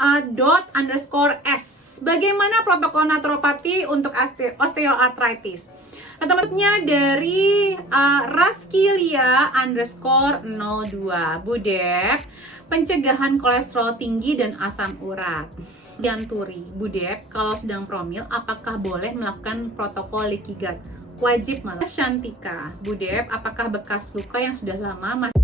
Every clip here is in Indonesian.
@_s. Bagaimana protokol naturopati untuk osteoartritis? Nah, teman-temannya dari Raskilia_02. Budek, pencegahan kolesterol tinggi dan asam urat. Ganturi, Budek, kalau sedang promil, apakah boleh melakukan protokol leaky gut? Wajib malah. Shantika, Budek, apakah bekas luka yang sudah lama masih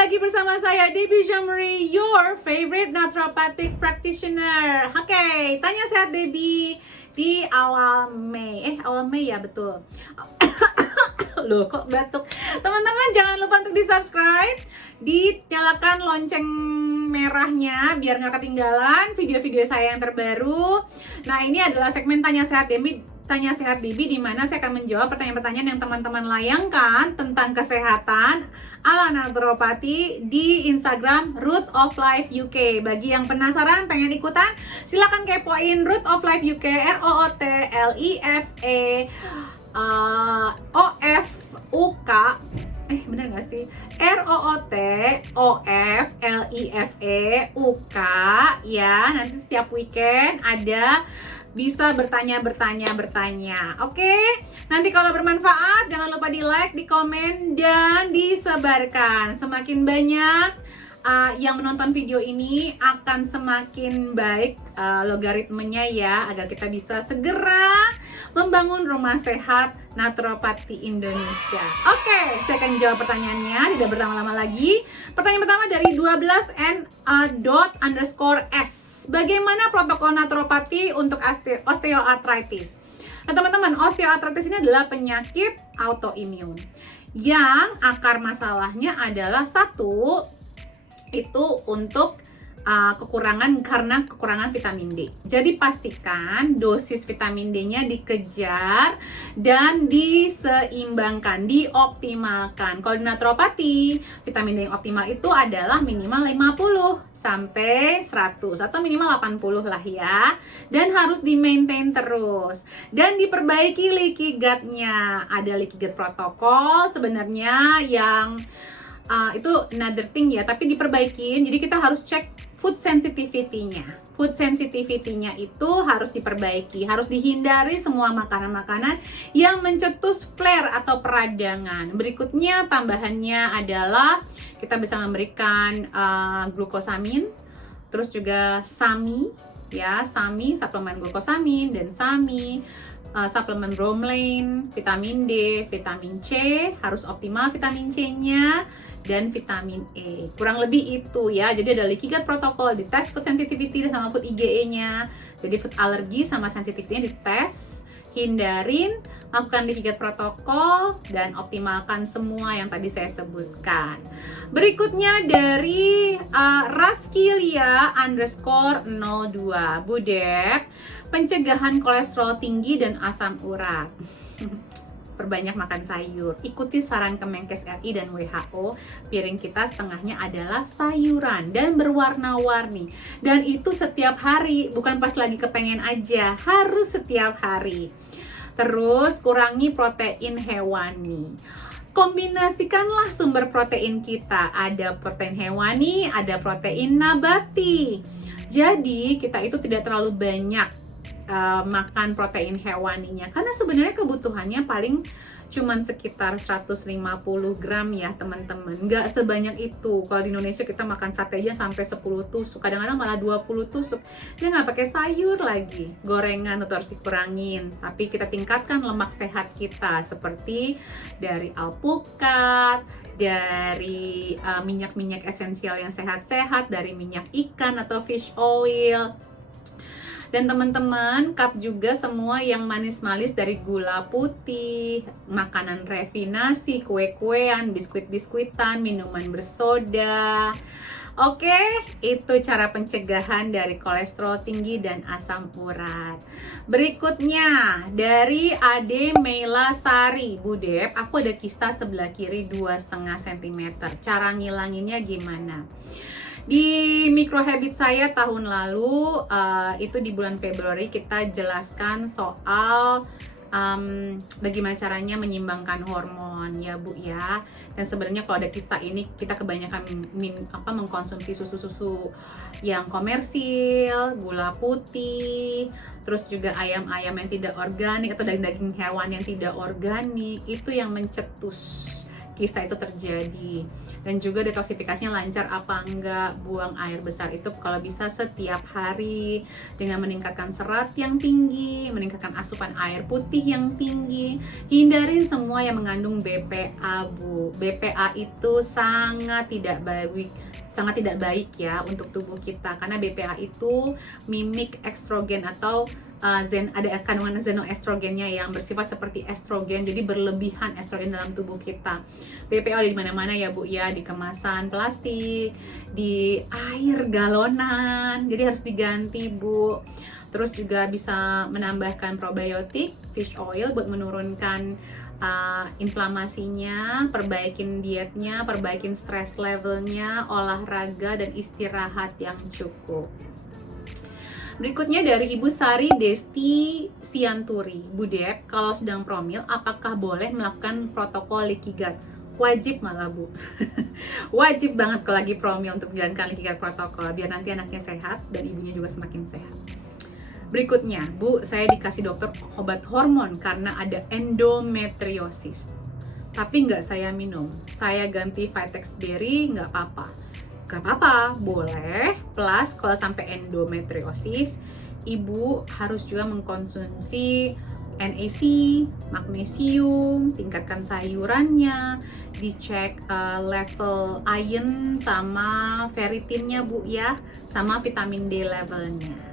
lagi bersama saya Debbie Jamri, your favorite naturopathic practitioner. Oke, tanya sehat Debbie di awal Mei. Awal Mei ya, betul. Loh, kok batuk. Teman-teman jangan lupa untuk di-subscribe, dinyalakan lonceng merahnya biar nggak ketinggalan video-video saya yang terbaru. Nah, ini adalah segmen Tanya Sehat Debbie. Tanya Sehat Debbie, di mana saya akan menjawab pertanyaan-pertanyaan yang teman-teman layangkan tentang kesehatan ala naturopati di Instagram Root of Life UK. Bagi yang penasaran, pengen ikutan, silakan kepoin Root of Life UK, ROOTLIFE_OFUK. Bener gak sih? ROOTOFLIFEUK ya. Nanti setiap weekend ada, bisa bertanya. Oke, nanti kalau bermanfaat jangan lupa di like, di komen, dan disebarkan. Semakin banyak yang menonton video ini akan semakin baik logaritmenya ya, agar kita bisa segera membangun rumah sehat naturopati Indonesia. Oke, saya akan jawab pertanyaannya, tidak berlama-lama lagi. Pertanyaan pertama dari 12N__s. Bagaimana protokol naturopati untuk osteoartritis? Nah, teman-teman, osteoartritis ini adalah penyakit autoimun yang akar masalahnya adalah satu, itu untuk karena kekurangan vitamin D. Jadi pastikan dosis vitamin D-nya dikejar dan diseimbangkan, dioptimalkan. Kalau di naturopati, vitamin D yang optimal itu adalah minimal 50 sampai 100 atau minimal 80 lah ya. Dan harus di-maintain terus. Dan diperbaiki leaky gut-nya. Ada leaky gut protokol sebenarnya yang itu another thing ya, tapi diperbaikin. Jadi kita harus cek food sensitivity-nya. Food sensitivity-nya itu harus diperbaiki, harus dihindari semua makanan-makanan yang mencetus flare atau peradangan. Berikutnya tambahannya adalah kita bisa memberikan glukosamin, terus juga SAMI ya, SAMI suplemen glukosamin, dan SAMI suplemen bromelain, vitamin D, vitamin C, harus optimal vitamin C-nya, dan vitamin E. Kurang lebih itu ya. Jadi ada leaky gut protokol, dites food sensitivity sama food IgE-nya. Jadi food allergi sama sensitivity-nya dites, hindarin, lakukan leaky gut protokol, dan optimalkan semua yang tadi saya sebutkan. Berikutnya dari Raskilia_02. Budek, pencegahan kolesterol tinggi dan asam urat. Perbanyak makan sayur. Ikuti saran Kemenkes RI dan WHO, piring kita setengahnya adalah sayuran dan berwarna-warni. Dan itu setiap hari, bukan pas lagi kepengen aja, harus setiap hari. Terus kurangi protein hewani. Kombinasikanlah sumber protein kita. Ada protein hewani, ada protein nabati. Jadi kita itu tidak terlalu banyak makan protein hewaninya, karena sebenarnya kebutuhannya paling cuman sekitar 150 gram ya teman-teman, nggak sebanyak itu. Kalau di Indonesia kita makan sate aja sampai 10 tusuk, kadang-kadang malah 20 tusuk. Dia nggak pakai sayur lagi, gorengan itu harus dikurangin. Tapi kita tingkatkan lemak sehat kita, seperti dari alpukat, dari minyak-minyak esensial yang sehat-sehat, dari minyak ikan atau fish oil. Dan teman-teman, cut juga semua yang manis-manis dari gula putih, makanan refinasi, kue-kuean, biskuit-biskuitan, minuman bersoda. Oke, itu cara pencegahan dari kolesterol tinggi dan asam urat. Berikutnya, dari Ade Meila Sari, Budep, aku ada kista sebelah kiri 2,5 cm. Cara ngilanginnya gimana? Di micro habit saya tahun lalu, itu di bulan Februari kita jelaskan soal bagaimana caranya menyimbangkan hormon ya Bu ya. Dan sebenarnya kalau ada kista ini kita kebanyakan mengkonsumsi susu-susu yang komersil, gula putih, terus juga ayam-ayam yang tidak organik atau daging-daging hewan yang tidak organik, itu yang mencetus kista itu terjadi. Dan juga detoksifikasinya lancar apa enggak, buang air besar itu kalau bisa setiap hari dengan meningkatkan serat yang tinggi, meningkatkan asupan air putih yang tinggi, hindarin semua yang mengandung BPA Bu. BPA itu sangat tidak baik ya untuk tubuh kita, karena BPA itu mimik estrogen atau ada kandungan xenoestrogennya yang bersifat seperti estrogen, jadi berlebihan estrogen dalam tubuh kita. BPA di mana-mana ya Bu ya, di kemasan plastik, di air galonan, jadi harus diganti Bu. Terus juga bisa menambahkan probiotik, fish oil buat menurunkan inflamasinya, perbaikin dietnya, perbaikin stress levelnya, olahraga dan istirahat yang cukup. Berikutnya dari Ibu Sari Desti Sianturi, Budep, kalau sedang promil apakah boleh melakukan protokol leaky gut? Wajib malah Bu. Wajib banget kalau lagi promil untuk menjalankan leaky gut protokol, biar nanti anaknya sehat dan ibunya juga semakin sehat. Berikutnya, Bu, saya dikasih dokter obat hormon karena ada endometriosis. Tapi nggak saya minum, saya ganti Vitex Berry, nggak apa-apa. Nggak apa-apa, boleh. Plus, kalau sampai endometriosis, ibu harus juga mengkonsumsi NAC, magnesium, tingkatkan sayurannya, dicek level iron sama ferritinnya Bu ya, sama vitamin D levelnya.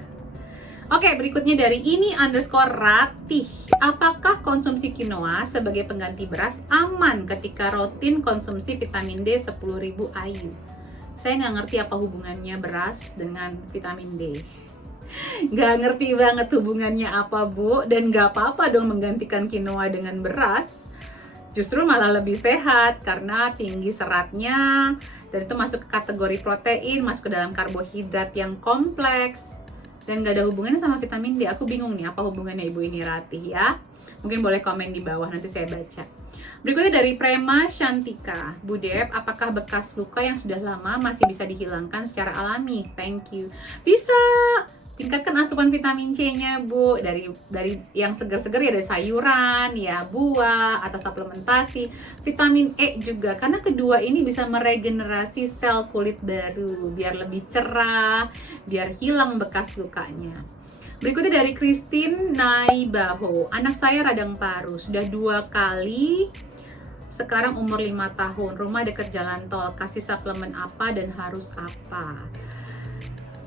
Oke, berikutnya dari ini_ratih. Apakah konsumsi quinoa sebagai pengganti beras aman ketika rutin konsumsi vitamin D 10.000 IU? Saya nggak ngerti apa hubungannya beras dengan vitamin D. Nggak ngerti banget hubungannya apa Bu, dan nggak apa-apa dong menggantikan quinoa dengan beras. Justru malah lebih sehat karena tinggi seratnya, dan itu masuk ke kategori protein, masuk ke dalam karbohidrat yang kompleks. Dan gak ada hubungannya sama vitamin D. Aku bingung nih apa hubungannya Ibu ini Ratih ya. Mungkin boleh komen di bawah, nanti saya baca. Berikutnya dari Prema Shantika, Budep, apakah bekas luka yang sudah lama masih bisa dihilangkan secara alami? Thank you. Bisa. Tingkatkan asupan vitamin C-nya Bu, dari yang segar-segar ya, dari sayuran, ya buah, atau suplementasi. Vitamin E juga, karena kedua ini bisa meregenerasi sel kulit baru, biar lebih cerah, biar hilang bekas lukanya. Berikutnya dari Christine Naibaho, anak saya radang paru, sudah 2 kali, sekarang umur 5 tahun, rumah dekat jalan tol, kasih suplemen apa dan harus apa?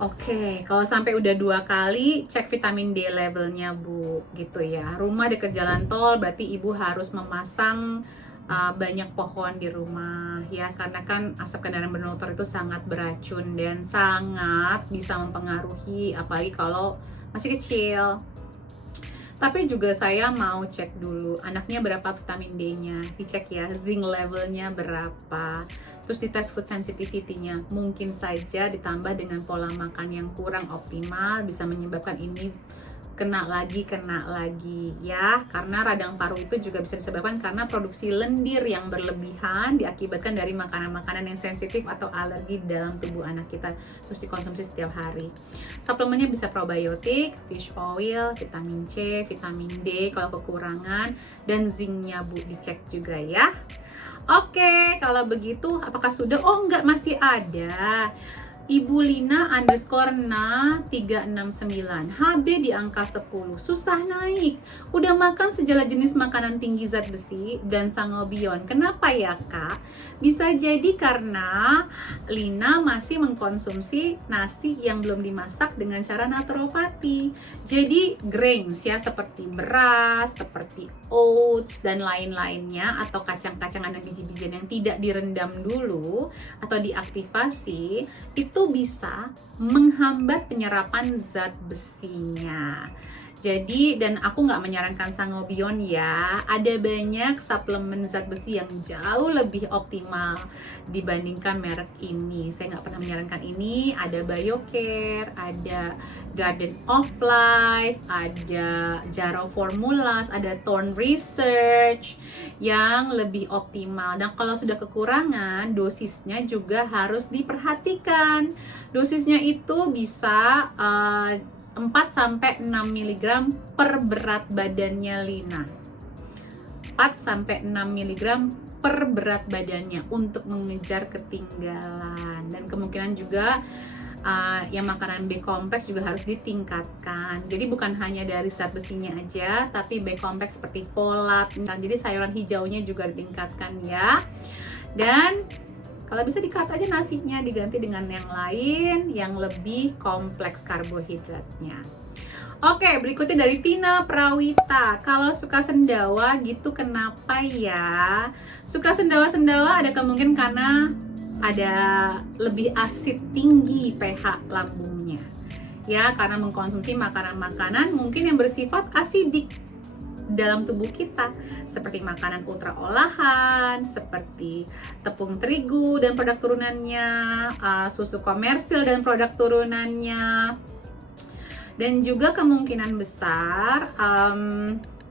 Oke, kalau sampai udah 2 kali, cek vitamin D levelnya Bu, gitu ya. Rumah dekat jalan tol, berarti ibu harus memasang banyak pohon di rumah ya, karena kan asap kendaraan bermotor itu sangat beracun dan sangat bisa mempengaruhi, apalagi kalau masih kecil. Tapi juga saya mau cek dulu anaknya berapa vitamin D-nya, dicek ya, zinc levelnya berapa. Terus dites food sensitivity-nya, mungkin saja ditambah dengan pola makan yang kurang optimal bisa menyebabkan ini kena lagi ya, karena radang paru itu juga bisa disebabkan karena produksi lendir yang berlebihan diakibatkan dari makanan-makanan yang sensitif atau alergi dalam tubuh anak kita, terus dikonsumsi setiap hari. Suplemennya bisa probiotik, fish oil, vitamin C, vitamin D kalau kekurangan, dan zincnya Bu dicek juga ya. Oke, kalau begitu apakah sudah? Oh enggak, masih ada. Ibu Lina underscore na 369, HB di angka 10, susah naik, udah makan segala jenis makanan tinggi zat besi dan sangobion. Kenapa ya kak? Bisa jadi karena Lina masih mengkonsumsi nasi yang belum dimasak dengan cara naturopati. Jadi grains ya, seperti beras, seperti oats dan lain-lainnya, atau kacang-kacangan dan biji-bijian yang tidak direndam dulu atau diaktifasi, itu bisa menghambat penyerapan zat besinya. Jadi, dan aku nggak menyarankan sangobion ya, ada banyak suplemen zat besi yang jauh lebih optimal dibandingkan merek ini. Saya nggak pernah menyarankan ini. Ada Biocare, ada Garden of Life, ada Jaro Formulas, ada Thorne Research yang lebih optimal. Dan kalau sudah kekurangan, dosisnya juga harus diperhatikan. Dosisnya itu bisa 4-6 mg per berat badannya Lina. 4-6 mg per berat badannya untuk mengejar ketinggalan. Dan kemungkinan juga yang makanan B kompleks juga harus ditingkatkan. Jadi bukan hanya dari zat besinya aja, tapi B kompleks seperti folat. Jadi sayuran hijaunya juga ditingkatkan ya. Dan kalau bisa di-cut aja nasinya, diganti dengan yang lain yang lebih kompleks karbohidratnya. Oke, berikutnya dari Tina Prawita. Kalau suka sendawa gitu kenapa ya? Suka sendawa-sendawa ada kemungkinan karena ada lebih asid tinggi pH lambungnya. Ya, karena mengkonsumsi makanan-makanan mungkin yang bersifat asidik dalam tubuh kita, seperti makanan ultra olahan, seperti tepung terigu dan produk turunannya, susu komersil dan produk turunannya, dan juga kemungkinan besar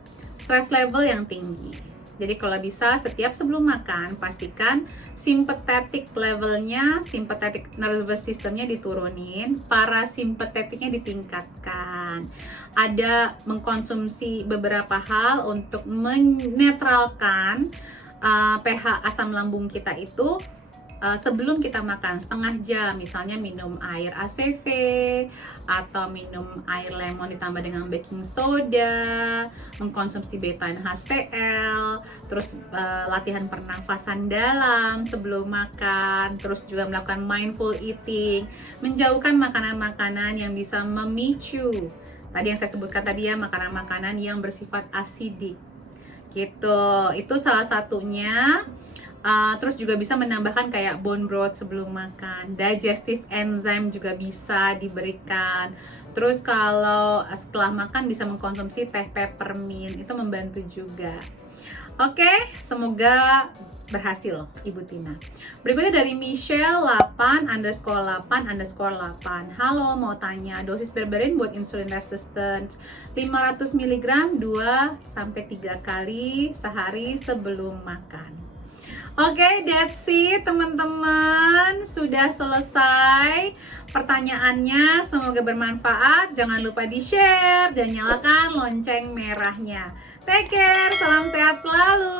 stress level yang tinggi. Jadi kalau bisa setiap sebelum makan pastikan sympathetic levelnya, sympathetic nervous systemnya diturunin, parasimpatetiknya ditingkatkan. Ada mengkonsumsi beberapa hal untuk menetralkan pH asam lambung kita itu sebelum kita makan, setengah jam, misalnya minum air ACV atau minum air lemon ditambah dengan baking soda, mengkonsumsi beta HCl, terus latihan pernafasan dalam sebelum makan, terus juga melakukan mindful eating, menjauhkan makanan-makanan yang bisa memicu tadi yang saya sebutkan tadi ya, makanan-makanan yang bersifat asidik gitu. Itu salah satunya. Terus juga bisa menambahkan kayak bone broth sebelum makan, digestive enzyme juga bisa diberikan. Terus kalau setelah makan bisa mengkonsumsi teh peppermint, itu membantu juga. Oke, semoga berhasil Ibu Tina. Berikutnya dari Michelle 8_8_8. Halo, mau tanya dosis berberin buat insulin resistant 500 mg 2-3 kali sehari sebelum makan. Oke, that's it teman-teman. Sudah selesai pertanyaannya. Semoga bermanfaat. Jangan lupa di-share dan nyalakan lonceng merahnya. Take care, salam sehat selalu.